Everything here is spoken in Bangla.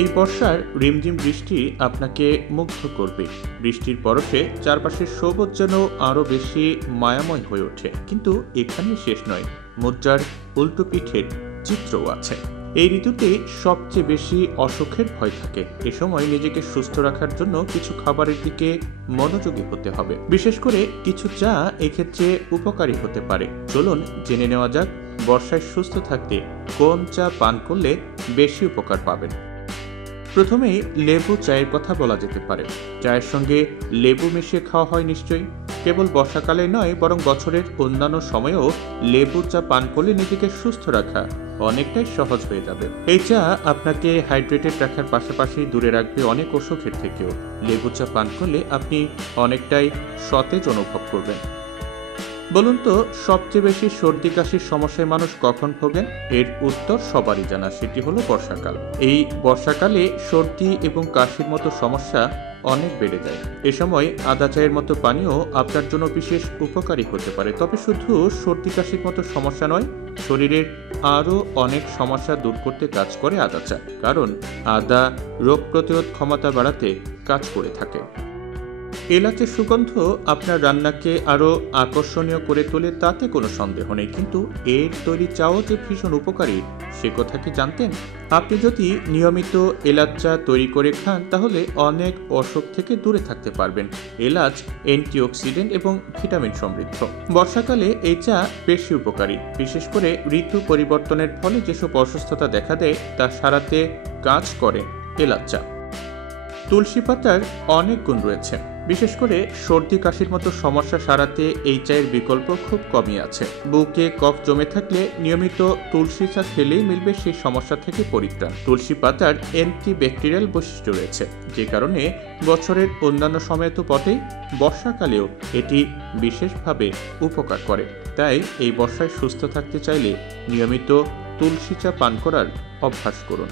এই বর্ষার রিমঝিম বৃষ্টি আপনাকে মুগ্ধ করবে। বৃষ্টির পরশে চারপাশের সবুজ যেন আরো বেশি মায়াময় হয়ে ওঠে। কিন্তু এখানেই শেষ নয়, মুদ্রার উল্টো পিঠের চিত্রও আছে। এই ঋতুতে সবচেয়ে বেশি অসুখের ভয় থাকে। এ সময় নিজেকে সুস্থ রাখার জন্য কিছু খাবারের দিকে মনোযোগী হতে হবে। বিশেষ করে কিছু চা এক্ষেত্রে উপকারী হতে পারে। চলুন জেনে নেওয়া যাক বর্ষায় সুস্থ থাকতে কোন চা পান করলে বেশি উপকার পাবেন। প্রথমেই লেবু চায়ের কথা বলা যেতে পারে। চায়ের সঙ্গে লেবু মিশিয়ে খাওয়া হয় নিশ্চয়ই। কেবল বর্ষাকালে নয়, বরং বছরের অন্যান্য সময়েও লেবু চা পান করলে নিজেকে সুস্থ রাখা অনেকটাই সহজ হয়ে যাবে। এই চা আপনাকে হাইড্রেটেড রাখার পাশাপাশি দূরে রাখবে অনেক অসুখের থেকেও। লেবু চা পান করলে আপনি অনেকটাই সতেজ অনুভব করবেন। বলুন তো, সবচেয়ে বেশি সর্দি কাশির সমস্যায় মানুষ কখন ভোগেন? এর উত্তর সবারই জানা, সেটি হলো বর্ষাকাল। এই বর্ষাকালে সর্দি এবং কাশির মতো সমস্যা অনেক বেড়ে যায়। এ সময় আদা চায়ের মতো পানীয় আপনার জন্য বিশেষ উপকারী হতে পারে। তবে শুধু সর্দি কাশির মতো সমস্যা নয়, শরীরের আরও অনেক সমস্যা দূর করতে কাজ করে আদা চা। কারণ আদা রোগ প্রতিরোধ ক্ষমতা বাড়াতে কাজ করে থাকে। এলাচের সুগন্ধ আপনার রান্নাকে আরও আকর্ষণীয় করে তোলে, তাতে কোনো সন্দেহ নেই। কিন্তু এর তৈরি চাও যে ভীষণ উপকারী, সে কথা কি জানতেন? আপনি যদি নিয়মিত এলাচ চা তৈরি করে খান, তাহলে অনেক অসুখ থেকে দূরে থাকতে পারবেন। এলাচ অ্যান্টিঅক্সিডেন্ট এবং ভিটামিন সমৃদ্ধ। বর্ষাকালে এই চা বেশি উপকারী। বিশেষ করে ঋতু পরিবর্তনের ফলে যেসব অসুস্থতা দেখা দেয় তা সারাতে কাজ করে এলাচ চা। তুলসী পাতার অনেক গুণ রয়েছে। বিশেষ করে সর্দি কাশির মতো সমস্যা সারাতে এই চায়ের বিকল্প খুব কমই আছে। বুকে কফ জমে থাকলে নিয়মিত তুলসী চা খেলেই মিলবে সেই সমস্যা থেকে পরিত্রাণ। তুলসী পাতার অ্যান্টিব্যাকটেরিয়াল বৈশিষ্ট্য রয়েছে, যে কারণে বছরের অন্যান্য সময়ে তো বটেই, বর্ষাকালেও এটি বিশেষভাবে উপকার করে। তাই এই বর্ষায় সুস্থ থাকতে চাইলে নিয়মিত তুলসী চা পান করার অভ্যাস করুন।